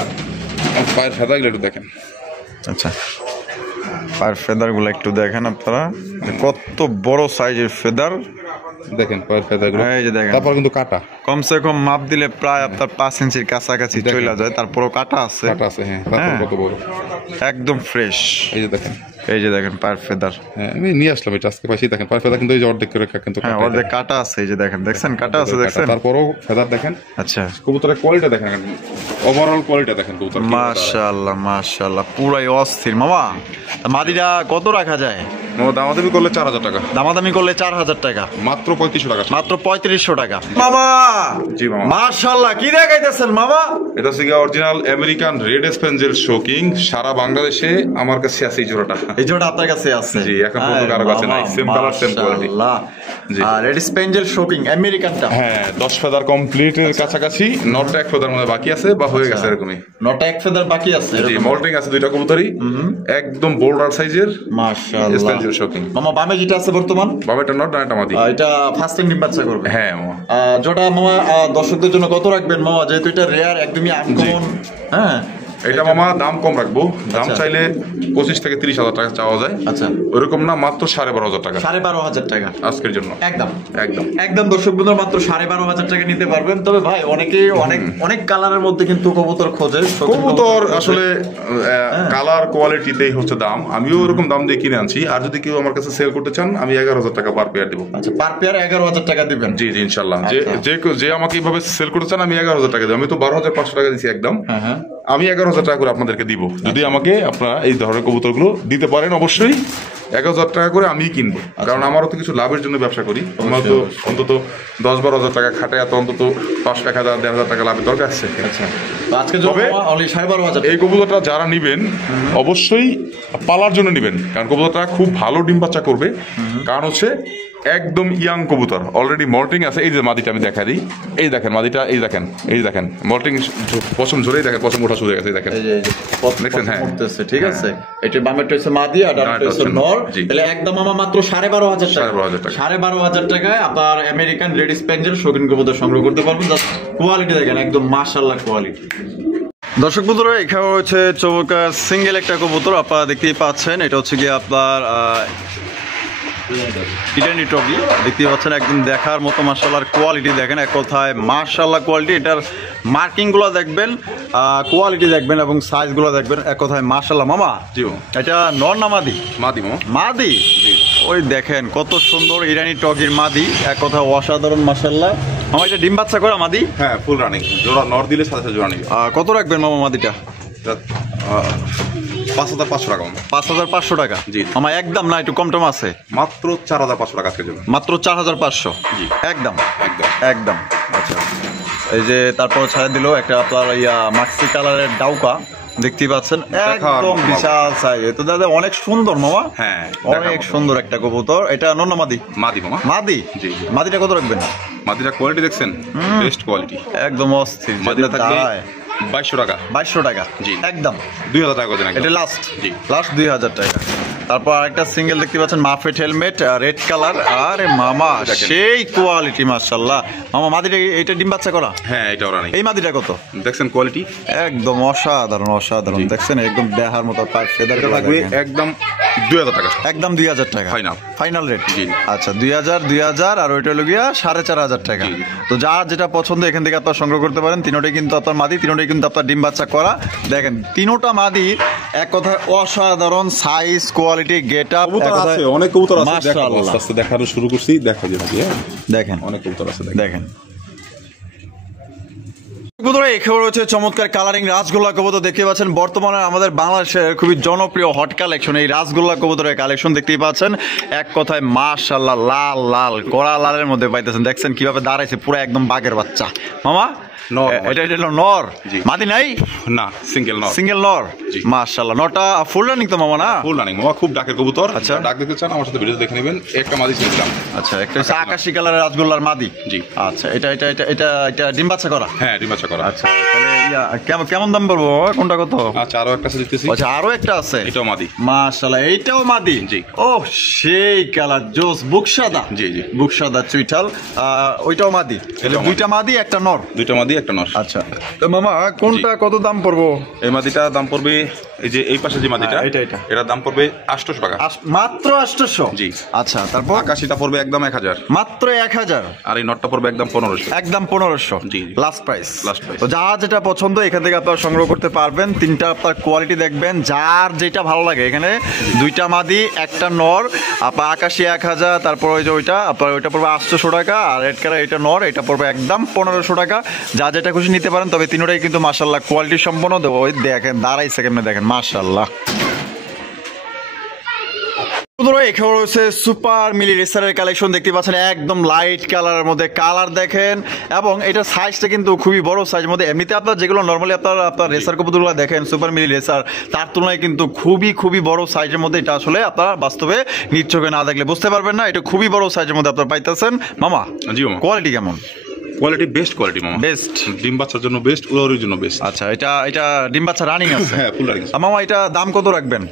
পায়ের ফেদাগুলো একটু দেখেন। আচ্ছা, পায়ের ফেদার গুলো একটু দেখেন আপনারা, কত বড় সাইজের ফেদার দেখেন পায়ের ফেদাগুলো, এই যে দেখেন। তারপর কিন্তু কাটা কমসে কম মাপ দিলে প্রায় আপনার 5 ইঞ্চির কাছাকাছি দেখেন। চলে যায়, তারপরও কাটা আছে, কাটা আছে। হ্যাঁ, তারপর হ্যাঁ। কত বড়, একদম ফ্রেশ। এই যে দেখেন। এই যে দেখেন পায়ের ফেদার, হ্যাঁ, আমি নিয়ে আসলাম এটা আজকে, পাইছি দেখেন পায়ের ফেদা কিন্তু এই যে অর্ধেক করে কিন্তু হ্যাঁ কাটা। অর্ধেক কাটা আছে, এই যে দেখেন, দেখছেন কাটা আছে, দেখছেন? তারপরও ফেদার দেখেন। আচ্ছা, কবুতরের কোয়ালিটি দেখেন, ওভারঅল কোয়ালিটি দেখেন কবুতর। মাশাআল্লাহ মাশাআল্লাহ, পুরাই অস্থির। মামা মাদিটা কত রাখা যায়? দামাদামি করলে 4000 টাকা, দামাদামি করলে 4000 টাকা, মাত্র 3500 টাকা। মাত্র 3500 টাকা। মামা জি মামা। মাশাআল্লাহ, কি দেখাইতেছেন মামা? এটা হচ্ছে original American red spangle shocking, সারা বাংলাদেশে আমার কাছে আছে এই জোড়াটা। এই জোড়া আপনার কাছে আছে? জি, এখন পর্যন্ত কারো কাছে নাই, সেম কালার সেম কোয়ালিটি। জি। আর রেড স্পেঞ্জেল শোকিং আমেরিকানটা? হ্যাঁ, 10 ফেদার কমপ্লিটের কাছাকাছি, নটটা 1 ফেদার মধ্যে বাকি আছে বা হয়ে গেছে এরকমই। নটা এক ফেদার বাকি আছে? জি, মোল্টিং আছে দুইটা কবুতরই, একদম বোল্ডার সাইজের মাশাআল্লাহ। স্পেঞ্জেল শোকিং। মামা বামে যেটা আছে বর্তমান, বাবাটা নট, ডানাটা মাদি। এটা ফাস্টিং ডিম বাচ্চা করবে? হ্যাঁ মামা। জোড়া মামা দর্শকদের জন্য কত রাখবেন মামা, যেহেতু এটা রেয়ার, একদমই আনকমন? হ্যাঁ, এটা মামা দাম কম রাখবো, দাম আচ্ছা। চাইলে 25 থেকে 30,000 টাকা চাওয়া যায়। আচ্ছা, ওরকম না, মাত্র 12,500 টাকা 12,500 টাকা আজকের জন্য। একদম একদম একদম দর্শক বন্ধুরা, মাত্র 12,500 টাকা নিতে পারবেন। তবে ভাই অনেকে অনেক কালারের মধ্যে কিন্তু কবুতর খোঁজে, কবুতর আসলে কালার কোয়ালিটিতেই হচ্ছে দাম, আমিও ওরকম দাম দিয়ে কিনে আনছি। আর যদি কেউ আমার কাছে সেল করতে চান, আমি 11,000 টাকা পার পেয়ার দেবো। আচ্ছা, পার পেয়ার 11,000 টাকা দিবেন? জি জি, ইনশাল্লাহ। আচ্ছা। যে আমাকে এইভাবে সেল করতে চান, আমি 11,000 টাকা দেবো। আমি তো 12,500 টাকা দিচ্ছি একদম, হ্যাঁ হ্যাঁ, আমি 11,000 টাকা করে আপনাদেরকে দিব। যদি আমাকে আপনারা এই ধরনের কবুতরগুলো দিতে পারেন, অবশ্যই 11,000 টাকা করে আমি কিনবো, কারণ আমারও তো কিছু লাভের জন্য ব্যবসা করি। আমার তো অন্তত 10-12,000 টাকা খাটে, এত অন্তত 5,000-1,000 টাকা লাভের দরকার আছে। আচ্ছা, তো আজকে তবে অনলি 12,500। এই কবুতরটা যারা নিবেন, অবশ্যই পালার জন্য নিবেন, কারণ কবুতরটা খুব ভালো ডিম বাচ্চা করবে। কারণ হচ্ছে একদম ইয়াং কবুতর, অলরেডি মল্টিং আছে। এই যে মাদিটা আমি দেখা দিই, এই দেখেন মাদিটা, এই দেখেন মল্টিং, পশম ঝরেই দেখেন, পশম ওঠা শুরু হয়ে গেছে, এই দেখেন। দেখছেন? হ্যাঁ, উঠতেছে, ঠিক আছে। এটা বামেরটা হচ্ছে মাদি আর ডানটা হচ্ছে নর। জি। তাহলে একদম মামা মাত্র 12,500 টাকা। 12,500 টাকা। 12,500 টাকায় আপনার আমেরিকান রেড স্পেঞ্জেল শৌখিন কবুতর সংগ্রহ করতে পারবেন। জাস্ট কোয়ালিটি দেখেন, একদম মাশাআল্লাহ কোয়ালিটি। দর্শক বন্ধুরা, এখানে হচ্ছে চমৎকার সিঙ্গেল একটা কবুতর আপনারা দেখতেই পাচ্ছেন। এটা হচ্ছে গিয়ে আপনার ইটানি টগি দেখতে পাচ্ছেন, একদম দেখার মতো মাশাআল্লাহর কোয়ালিটি দেখেন, এক কথায় মাশাআল্লাহ কোয়ালিটি। এটার মার্কিংগুলো দেখবেন, কোয়ালিটি দেখবেন এবং সাইজগুলো দেখবেন, এক কথায় মাশাআল্লাহ। মামা জি, এটা নর না মাদি? মাদি মামা। মাদি? ওই দেখেন কত সুন্দর ইরানি টগির মাদি, এক কথায় অসাধারণ মাশাআল্লাহ। মামা এটা ডিম বাচ্চা করা মাদি? হ্যাঁ, ফুল রানিং, জোড়া নর দিলে সাথে সাথে জোড়া নিবে। কত রাখবেন মামা মাদিটা? 5,500 টাকা। 5,500 টাকা? জি। আমার একদম না, একটু কম টম আছে? মাত্র 4,500 টাকা আজকের জন্য। মাত্র 4,500? জি। একদম একদম একদম। আচ্ছা, এই যে তারপর ছাড়া দিল একটা আপনার মাক্সি কালারের ডাউকা, দেখতেই পাচ্ছেন, একদম বিশাল সাইজ। তো দাদা অনেক সুন্দর মামা। হ্যাঁ, অনেক সুন্দর একটা কবুতর। এটা নর না মাদি? মাদি মামা। মাদি? জি। মাদিটা কত রাখবেন? মাদিটা কোয়ালিটি দেখছেন, বেস্ট কোয়ালিটি, একদম অস্থির। মাদিটা থাকবে 2,200 টাকা। 2,200 টাকা? জি। একদম 2,000 টাকা করে দেন এটা লাস্ট? জি। লাস্ট 2,000 টাকা। তারপর আরেকটা সিঙ্গেল দেখতে পাচ্ছেন মাফেট হেলমেট রেড কালার। আরে মামা সেই কোয়ালিটি মাশাআল্লাহ। মামা মাদিটা এটা ডিম বাচ্চা করা? হ্যাঁ, এটা ওরা নেই। এই মাদিটা কত? দেখছেন কোয়ালিটি একদম অসাধারণ অসাধারণ, দেখছেন একদম দেখার মতো পার ফেদার থাকবে একদম 2000 টাকা, একদম 2000 টাকা ফাইনাল ফাইনাল রেট। জি। আচ্ছা 2000 আর ওইটা হলো গিয়া 4500 টাকা। জি। তো যার যেটা পছন্দ এখান থেকে আপনার সংগ্রহ করতে পারেন। তিনোটাই কিন্তু আপনার মাদি, তিনোটাই কিন্তু আপনার ডিম বাচ্চা করা। দেখেন তিনোটা মাদি এক কথায় অসাধারণ সাইজ কোয়ালিটি গেট আপ। অনেক কবুতর আছে, মাশাআল্লাহ। আস্তে আস্তে দেখানো শুরু করছি, দেখা যাবে। দেখেন অনেক কবুতর আছে, দেখেন কবুতর। এখানে রয়েছে চমৎকার কালারিং রাজগোল্লা কবুতর দেখতে পাচ্ছেন। বর্তমানে আমাদের বাংলাদেশের খুবই জনপ্রিয় হট কালেকশন এই রাজগোল্লা কবুতরের কালেকশন দেখতেই পাচ্ছেন। এক কথায় মাশাআল্লাহ লাল লাল কড়া লালের মধ্যে পাইতেছেন। দেখছেন কিভাবে দাঁড়াইছে, পুরো একদম বাঘের বাচ্চা। মামা এটা হলো নর, মাদি নাই? না, সিঙ্গেল নর। সিঙ্গেল নর, মাশাআল্লাহ। নটা ফুল রানিং তো মামা? না ফুল রানিং মামা, খুব ডাকের কবুতর। আচ্ছা, ডাক দেখতে চান আমার সাথে ভিডিও দেখে নেবেন। একটা মাদি ছিলাম। আচ্ছা, একটা হচ্ছে আকাশী কালারের রাজগোল্লার মাদি। জি। আচ্ছা, এটা এটা এটা এটা এটা ডিম বাচ্চা করা? হ্যাঁ, ডিম বাচ্চা করা। আচ্ছা, তাহলে কেমন দাম পড়বো? কোনটা কত? আচ্ছা, আরো একটা আছে দিতেছি। আচ্ছা, আরো একটা আছে, এটাও মাদি। মাশাআল্লাহ, এইটাও মাদি। জি। ও সেই কালার জোস, বুক সাদা। জি জি, বুক সাদা চুইঠাল। ওইটাও মাদি। দুইটা মাদি একটা নর। দুইটা মাদি একটা নর। আচ্ছা, তো মামা কোনটা কত দাম পড়বো? এই মাদিটা দাম পড়বে, এই যে এই পাশে যে মাদিটা, এটা এটার দাম পড়বে 800 টাকা। মাত্র 800? জি। আচ্ছা, তারপর আকাশিটা পড়বে একদম 1000। মাত্র 1000? আর এই নটটা পড়বে একদম 1500। একদম 1500? জি। Last price. Last price. তো যার যেটা পছন্দ এখান থেকে আপনারা সংগ্রহ করতে পারবেন। তিনটা আপনার কোয়ালিটি দেখবেন, যার যেটা ভালো লাগে। এখানে দুইটা মাদি একটা নর, আপনার আকাশি 1000, তারপর ওই যে ওইটা আপনার ওইটা পড়বে 800 টাকা, আর রেড কালার এটা নর, এটা পড়বে একদম 1500 টাকা। যা যেটা খুশি নিতে পারেন। তবে তিনটাই কিন্তু মাশাআল্লাহ কোয়ালিটি সম্পন্ন। দেবো ওই দেখেন দাঁড়াইছে কেমনে, দেখেন মাশাআল্লাহ। এখানে রয়েছে সুপার মিলি রেসারের কালেকশন দেখতে পাচ্ছেন, একদম লাইট কালারের মধ্যে। কালার দেখেন, এবং এটা সাইজটা কিন্তু খুবই বড় সাইজের মধ্যে। এমনিতে আপনার যেগুলো নর্মালি আপনার রেসার কবুতরগুলো দেখেন সুপার মিলি রেসার, তার তুলনায় কিন্তু খুবই বড় সাইজের মধ্যে। এটা আসলে আপনারা বাস্তবে নিজ চোখে না দেখলে বুঝতে পারবেন না। এটা খুবই বড় সাইজের মধ্যে আপনারা পাইতেছেন। মামা জি মামা, কোয়ালিটি কেমন? কোয়ালিটি বেস্ট কোয়ালিটি মামা, বেস্ট। ডিম বাচ্চার জন্য বেস্ট, উড়াউড়ির জন্য বেস্ট। আচ্ছা, এটা ডিম বাচ্চা রানিং আছে? হ্যাঁ, ফুল রানিং। মামা এটা দাম কত রাখবেন?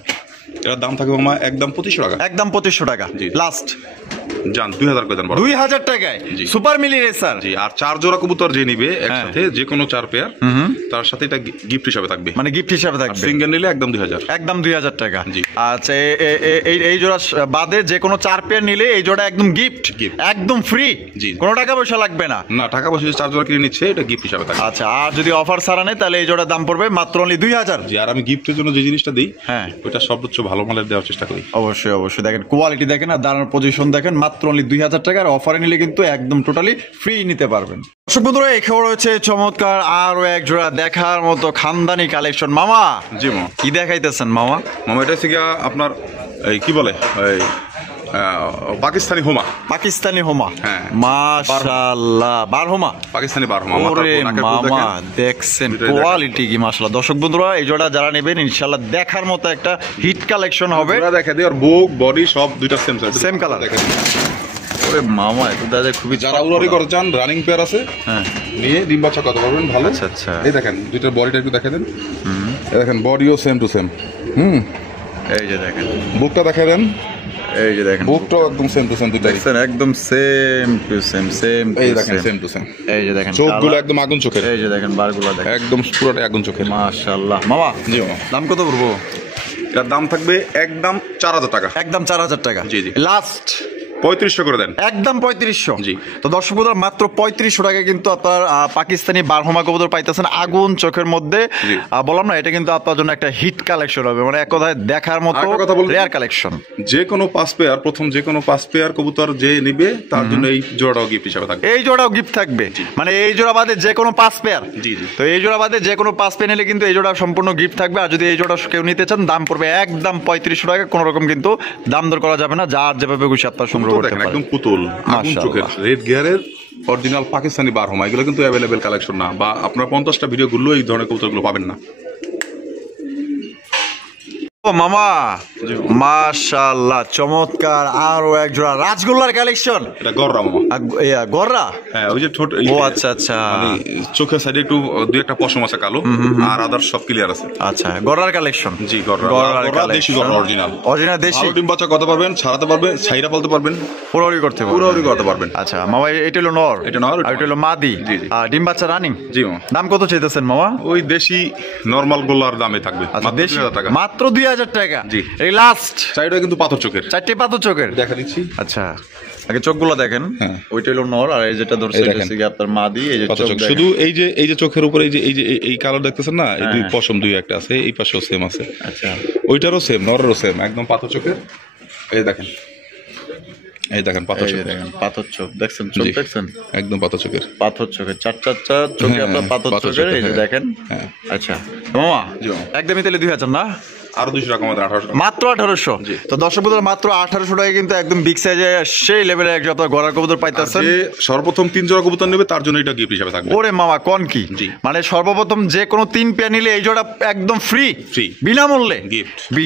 এটার দাম থাকবে মামা একদম 2500 টাকা। একদম 2500 টাকা? জি। লাস্ট জান 2000 করে দেন। 2000 টাকায় সুপার মিলি রেসার? জি। আর 4 জোড়া কবুতর যে নিবে একসাথে, যে কোনো 4 পেয়ার, তার সাথে এটা গিফট হিসাবে থাকবে। মানে গিফট হিসাবে থাকবে? সিঙ্গেল নিলে একদম 2000। একদম 2000 টাকা? জি। আচ্ছা, এই জোড়া বাদে যে কোনো 4 পেয়ার নিলে এই জোড়া একদম গিফট, একদম ফ্রি? জি। কোনো টাকা পয়সা লাগবে না? না, টাকা পয়সা 4 জোড়া কিনে নিচ্ছে, এটা গিফট হিসাবে থাকবে। আচ্ছা, আর যদি অফার ছাড়া নেয় তাহলে এই জোড়ার দাম পড়বে মাত্র অনলি 2000? জি। আর আমি গিফটের জন্য যে জিনিসটা দিই, হ্যাঁ, ওটা সর্বোচ্চ ভালো মানের দেওয়ার চেষ্টা করি। অবশ্যই অবশ্যই। দেখেন কোয়ালিটি দেখেন আর দাঁড়ানোর পজিশন দেখেন, মাত্র অনলি 2000 টাকা। আর অফারে নিলে কিন্তু একদম টোটালি ফ্রি নিতে পারবেন। দর্শক বন্ধুরা, এখানে রয়েছে চমৎকার আরো এক জোড়া দেখার মতো খানদানি কালেকশন। মামা জি মামা, কি দেখাইতেছেন মামা? মামা এটা হচ্ছে গিয়া আপনার এই কি বলে, এই পাকিস্তানি হোমা। পাকিস্তানি হোমা? হ্যাঁ। মাশাআল্লাহ, বারহোমা? পাকিস্তানি বারহোমা। ওরে মামা দেখছেন কোয়ালিটি কি মাশাআল্লাহ। দর্শক বন্ধুরা, এই জোড়া যারা নেবেন ইনশাআল্লাহ দেখার মতো একটা হিট কালেকশন হবে। দেখা দিই, আর বুক বডি সব দুইটা সেম কালার। দেখা দিই। ওরে মামা, এটা দাদা খুবই। যারা উড়ারি করে চান, রানিং পেয়ার আছে, হ্যাঁ, নিয়ে ডিম বাচ্চা কত পারবেন ভালো। আচ্ছা আচ্ছা। এই দেখেন দুইটার বডিটা একটু দেখে দেন। এই দেখেন বডিও সেম টু সেম। এই যে দেখেন বুকটা দেখে দেন। এই যে দেখেন বুকটাও একদম সেম টু সেম, দুইটাই দেখছেন একদম সেম টু সেম। এই দেখেন সেম টু সেম। এই যে দেখেন চোখগুলো একদম আগুন চোখের। এই যে দেখেন বারগুলো দেখেন একদম পুরোটা আগুন চোখের। মাশাআল্লাহ। মামা জি মামা, দাম কত পড়বো? এটার দাম থাকবে একদম 4000 টাকা। একদম 4000 টাকা? জি জি। লাস্ট 3500 করে দেন। একদম 3500? জি। তো দর্শক বন্ধুরা, মাত্র 3500 টাকা কিন্তু আপনার পাকিস্তানি বারহোমা কবুতর পাইতেছেন আগুন চোখের মধ্যে। বললাম না, এটা কিন্তু আপনার জন্য একটা হিট কালেকশন হবে, মানে এক কথায় দেখার মতো রেয়ার কালেকশন। যে কোনো 5 পেয়ার, প্রথম যে কোনো 5 পেয়ার কবুতর যে নিবে তার জন্য এই জোড়াটাও গিফট হিসাবে থাকবে। এই জোড়াও গিফট থাকবে? মানে এই জোড়া বাদে যে কোনো 5 পেয়ার? জি জি। তো এই জোড়া বাদে যে কোনো 5 পেয়ার নিলে কিন্তু এই জোড়া সম্পূর্ণ গিফট থাকবে। আর যদি এই জোড়া কেউ নিতে চান, দাম পড়বে একদম 3500 টাকা। কোনো রকম কিন্তু দাম দর করা যাবে না, যার যেভাবে খুশি আপনার সংগ্রহ করতে পারেন। একদম পুতুল আগুন চোখের রেড গিয়ারের অরিজিনাল পাকিস্তানি বারহোমা। এগুলো কিন্তু অ্যাভেলেবেল কালেকশন না, বা আপনার 50টা ভিডিও গুলো এই ধরনের কবুতরগুলো পাবেন না। ও মামা মাশাআল্লাহ, চমৎকার আরো এক জোড়া রাজগোল্লার কালেকশন। এটা গররা মামা। গররা? হ্যাঁ, ওই যে ছোট। ও আচ্ছা আচ্ছা, চোখের সাইডে একটু দুই একটা পশম আছে কালো, আর আদার সব ক্লিয়ার আছে। আচ্ছা, গররার কালেকশন। জি, গররা দেশি গররা, অরিজিনাল দেশি। ডিম বাচ্চা করতে পারবেন, ছাড়াতে পারবেন, ছাইরা বলতে পারবেন, পুরোপুরি করতে পারবেন। পুরোপুরি করতে পারবেন। আচ্ছা মামা, এটা হলো নর, এটা নর, আর এটা হলো মাদি। জি জি। ডিম বাচ্চা রানিং। জি মামা। দাম কত চাইতেছেন মামা? ওই দেশি নরমাল গোল্লার দামে থাকবে, মাত্র 2000 টাকা। মাত্র 2000 টাকা? জি। এই লাস্ট। চাইটা কিন্তু পাথর চোখের, চারটে পাথর চোখের দেখা দিচ্ছি। আচ্ছা, আগে চোখগুলো দেখেন। হ্যাঁ। ওইটা হলো নর, আর এই যেটা ধরছে এটা হচ্ছে আপনার মাদি। এই যে পাথর চোখ, শুধু এই যে চোখের উপরে এই কালার দেখতেছেন না, এই দুই পশম দুই একটা আছে, এই পাশেও সেম আছে। আচ্ছা, ওইটারও সেম, নরেরও সেম, একদম পাথর চোখের। এই দেখেন, এই দেখেন পাথর চোখ, পাথর চোখ দেখছেন? চোখ দেখছেন? একদম পাথর চোখের, পাথর চোখের চার চোখে আপনার পাথর চোখের। এই যে দেখেন। আচ্ছা মামা, একদমই তাহলে 2000 না? আরো 200 টাকা আমাদের, 1800 মাত্র 1800। তো দর্শক বন্ধুরা, মাত্র 1800 টাকায় কিন্তু একদম বিগ সাইজে সেই লেভেলের একজন আপনার গড়ার কবুতর পাইতেছেন। যে সর্বপ্রথম 3 জোড়া কবুতর নেবে তার জন্য এটা গিফট হিসেবে থাকবে। ওরে মামা, কোন কি? মানে সর্বপ্রথম যে কোনো 3 পেয়ার নিলে এই জোড়া একদম ফ্রি, বিনামূল্যে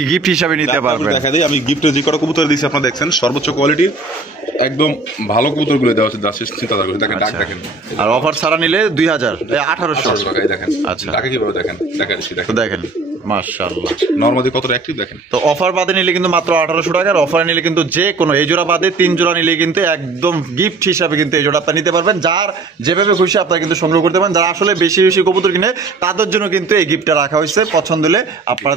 গিফট হিসাবে নিতে পারবেন। দেখা দেই, আমি গিফটে যে কটা কবুতর দিয়েছি আপনারা দেখছেন, সর্বোচ্চ কোয়ালিটির একদম ভালো কবুতরগুলো দেওয়া হচ্ছে, চিন্তা করে দেখেন, ডাক দেখেন। আর অফার ছাড়া নিলে 2000, 1800 টাকা। দেখেন, আচ্ছা ডাকে কিভাবে দেখেন, দেখা দিচ্ছি, দেখেন মাশাআল্লাহ নরমালি কতটা অ্যাক্টিভ দেখেন। তো অফার বাদে নিলে কিন্তু মাত্র 1800 টাকা, আর অফার নিলে কিন্তু যে কোনো এই জোড়া বাদে 3 জোড়া নিলে কিন্তু একদম গিফট হিসাবে কিন্তু এই জোড়া আপনি নিতে পারবেন। যার যেভাবে খুশি আপনারা কিন্তু সংগ্রহ করতে পারেন। যারা আসলে বেশি বেশি কবুতর কিনে তাদের জন্য কিন্তু এই গিফটটা রাখা হয়েছে। পছন্দ হলে আপনারা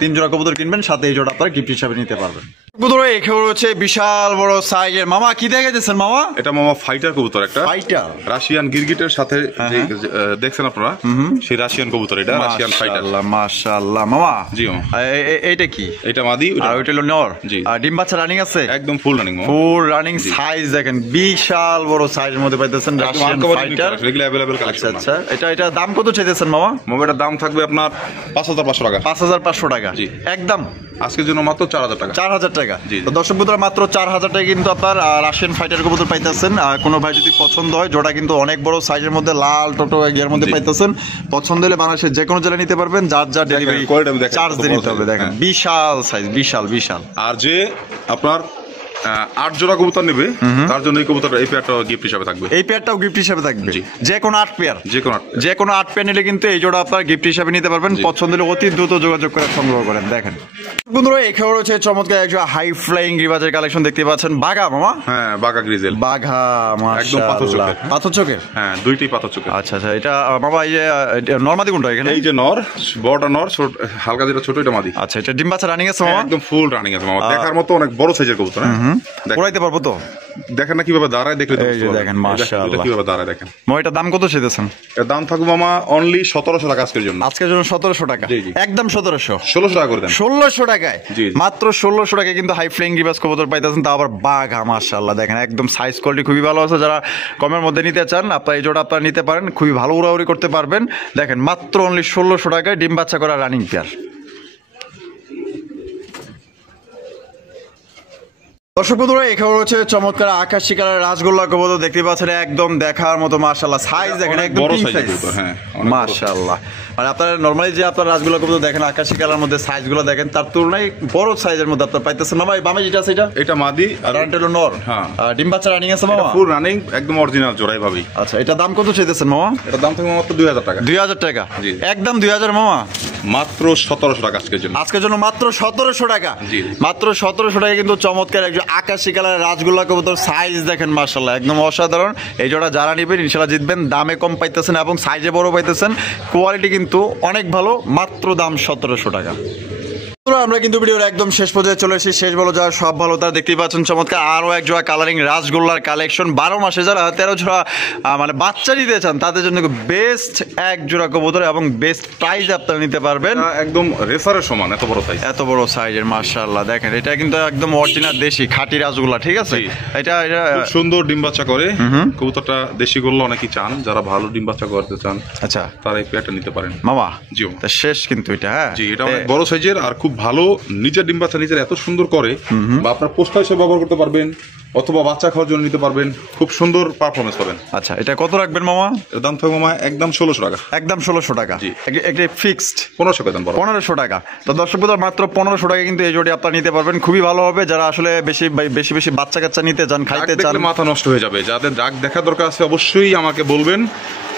3 জোড়া কবুতর কিনবেন, সাথে এই জোড়া আপনারা গিফট হিসাবে নিতে পারবেন। কবুতর এখানে হচ্ছে বিশাল বড় সাইজের। মামা কি দেখাইতেছেন মামা? এটা মামা ফাইটার কবুতর, একটা ফাইটার রাশিয়ান গিরগিটের সাথে দেখছেন আপনারা, সেই রাশিয়ান কবুতর, এটা রাশিয়ান ফাইটার। মাশাআল্লাহ মামা। জি মামা। এইটা কি? এটা মাদি, আর ওইটা হলো নর। জি। আর ডিম বাচ্চা রানিং আছে? একদম ফুল রানিং মামা। ফুল রানিং সাইজ দেখেন, বিশাল বড় সাইজের মধ্যে পাইতেছেন রাশিয়ান ফাইটার। এগুলো अवेलेबल কালেকশন। আচ্ছা, এটা দাম কত চাইতেছেন মামা? মামা এটার দাম থাকবে আপনার 5500 টাকা। 5500 টাকা? জি। একদম আজকের জন্য মাত্র 4000 টাকা। 4000 টাকা। জি। তো দর্শক বন্ধুরা, মাত্র 4000 টাকা কিন্তু আপনার রাশিয়ান ফাইটার কবুতর পাইতেছেন। কোনো ভাই যদি পছন্দ হয়, জোড়া কিন্তু অনেক বড় সাইজের মধ্যে, লাল টোটো এর মধ্যে পাইতেছেন। পছন্দ হলে বাংলাদেশের যে কোনো জেলায় নিতে পারবেন, যার ডেলিভারি চার্জ দিয়ে নিতে হবে। দেখেন বিশাল সাইজ, বিশাল। আর যে আপনার 8 জোড়া কবুতর নেবে তার জন্য এই কবুতরটা, এই পেয়ারটা গিফট হিসেবে থাকবে। এই পেয়ারটাও গিফট হিসেবে থাকবে। যে কোনো 8 পেয়ার, যে কোনো 8 পেয়ার নিলে কিন্তু এই জোড়া আপনার গিফট হিসেবে নিতে পারবেন। পছন্দ হলে অতি দ্রুত যোগাযোগ করে সংগ্রহ করেন। দেখেন বন্ধুরা, এখানে রয়েছে চমৎকার একজন হাই ফ্লাইং রিভাজের কালেকশন দেখতে পাচ্ছেন। বাঘা মামা? হ্যাঁ, বাঘা গ্রিজেল। বাঘা একদম পাথর চোখের। পাথর চোখের? হ্যাঁ, দুইটাই পাথর চোখের। আচ্ছা, এটা মামা এই যে নরমাদি কোনটা এখানে? এই যে নর, বড়টা নর, ছোট হালকা যেটা ছোট এটা মাদি। আচ্ছা, এটা ডিম বাচ্চা রানিং আছে মামা? একদম ফুল রানিং আছে মামা, দেখার মতো অনেক বড় সাইজের কবুতর। উড়াইতে পারবো তো? দেখেন না কিভাবে দাঁড়ায়, দেখলে দেখেন মাশাআল্লাহ কিভাবে দাঁড়ায় দেখেন। মামা এটার দাম কত চাইতেছেন? এর দাম থাকবে মামা অনলি 1700 টাকা আজকের জন্য। 1700 টাকা? একদম 1700। 1600 টাকা করে দেন। 1600 টাকায়? মাত্র 1600 টাকায় কিন্তু হাই ফ্লাইং রিভাজ কবুতর পাইতেছেন, তা আবার বাঘা। মাশাআল্লাহ, দেখেন একদম সাইজ কোয়ালিটি খুবই ভালো আছে। যারা কমের মধ্যে নিতে চান, আপনারা এই জোড়া আপনারা নিতে পারেন, খুবই ভালো উড়াউড়ি করতে পারবেন। দেখেন মাত্র অনলি 1600 টাকায় ডিম বাচ্চা করা রানিং পেয়ার। দর্শক বন্ধুরা, এখানে রয়েছে চমৎকার আকাশী কালার রাজগোল্লা কবুতর দেখতে পাচ্ছেন, একদম দেখার মতো। মাশাআল্লাহ, সাইজ দেখেন একদম বড় সাইজ। হ্যাঁ, মাশাআল্লাহ। মানে আপনারা নরমালি যে আপনার রাজগোল্লা কবুতর দেখেন আকাশী কালার মধ্যে, সাইজগুলো দেখেন তার তুলনায় বড় সাইজের মধ্যে আপনারা পাইতেছেন। মামা এই বামে যেটা আছে এটা মাদি, আর এটা হলো নর। হ্যাঁ, ডিম বাচ্চা রানিং আছে মামা? ফুল রানিং, একদম অরিজিনাল জোড়াই ভাবি। আচ্ছা, এটা দাম কত চাইতেছেন মামা? এটা দাম থাকবে মাত্র 2000 টাকা। 2000 টাকা? জি। একদম 2000 মামা? মাত্র 1700 টাকা আজকের জন্য। আজকের জন্য মাত্র 1700 টাকা? মাত্র 1700 টাকা কিন্তু চমৎকার একজন আকাশী কালার রাজগোল্লা কবুতর। সাইজ দেখেন মাশাআল্লাহ, একদম অসাধারণ। এই জোড়া যারা নেবেন ইনশাআল্লাহ জিতবেন। দামে কম পাইতেছেন এবং সাইজে বড় পাইতেছেন, কোয়ালিটি কিন্তু অনেক ভালো। মাত্র দাম 1700 টাকা। আমরা কিন্তু ভিডিওর একদম শেষ পর্যায়ে চলে এসেছি। শেষ বলো যারা সব ভালো তারা দেখতেই পাচ্ছেন চমৎকার আরো এক জোড়া কালারিং রাজগোল্লার কালেকশন। 12 মাসে যারা 13 জোড়া মানে বাচ্চা নিতে চান তাদের জন্য বেস্ট এক জোড়া কবুতর এবং বেস্ট প্রাইস আপনারা নিতে পারবেন। একদম রেসারের সমান এত বড় সাইজ, এত বড় সাইজের। মাশাআল্লাহ, দেখেন এটা কিন্তু একদম অরিজিনাল দেশি খাঁটি রাজগোল্লা। ঠিক আছে, এটা খুব সুন্দর ডিম বাচ্চা করে কবুতরটা। দেশি গোল্লা অনেকেই চান, যারা ভালো ডিম বাচ্চা করতে চান, আচ্ছা তারা এই পেয়ারটা নিতে পারেন মামা। জি শেষ কিন্তু এটা। হ্যাঁ জি, এটা অনেক বড় সাইজের আর খুব ভালো। নিজের ডিম বাচ্চা নিজের এত সুন্দর করে, বা আপনার পোস্টার হিসেবে ব্যবহার করতে পারবেন, অথবা বাচ্চা খাওয়ার জন্য নিতে পারবেন, খুব সুন্দর পারফরমেন্স পাবেন। আচ্ছা, এটা কত রাখবেন মামা? এর দাম থাকবে মামা একদম 1600 টাকা। একদম 1600 টাকা। জি। একটা ফিক্সড 1500 টাকা দাম পড়বে। 1500 টাকা। তো দর্শক বন্ধু, মাত্র 1500 টাকা কিন্তু এই জোড়ি আপনারা নিতে পারবেন। খুবই ভালো হবে যারা আসলে বেশি বেশি বেশি বাচ্চা কাচ্চা নিতে চান, খাইতে চান। মাথা নষ্ট হয়ে যাবে, যাদের ডাক দেখা দরকার আছে অবশ্যই আমাকে বলবেন,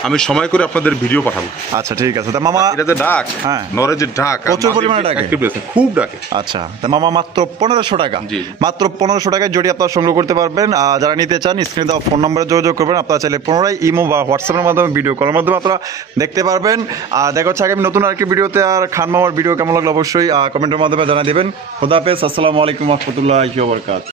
আমি সময় করে আপনাদের ভিডিও পাঠাবো। আচ্ছা ঠিক আছে। তা মামা এটা যে ডাক, হ্যাঁ, নরে যে ডাক প্রচুর পরিমাণে ডাকে, খুব ডাকে। আচ্ছা, তা মামা মাত্র 1500 টাকা। জি। মাত্র 1500 টাকায় জোড়ি আপনারা সংগ্রহ করতে পারবেন। আর যারা নিতে চান স্ক্রিনে দেওয়া ফোন নম্বরে যোগাযোগ করবেন। আপনারা চাইলে পুনরায় ইমো বা হোয়াটসঅ্যাপের মাধ্যমে ভিডিও কলের মাধ্যমে আপনারা দেখতে পারবেন। আর দেখা হচ্ছে আগামী নতুন আরেকটি ভিডিওতে। আর খান মামার ভিডিও কেমন লাগলো অবশ্যই কমেন্টের মাধ্যমে জানিয়ে দেবেন। খোদা হাফেজ, আসসালামু আলাইকুম ওয়া রাহমাতুল্লাহি ওয়া বারাকাতুহু।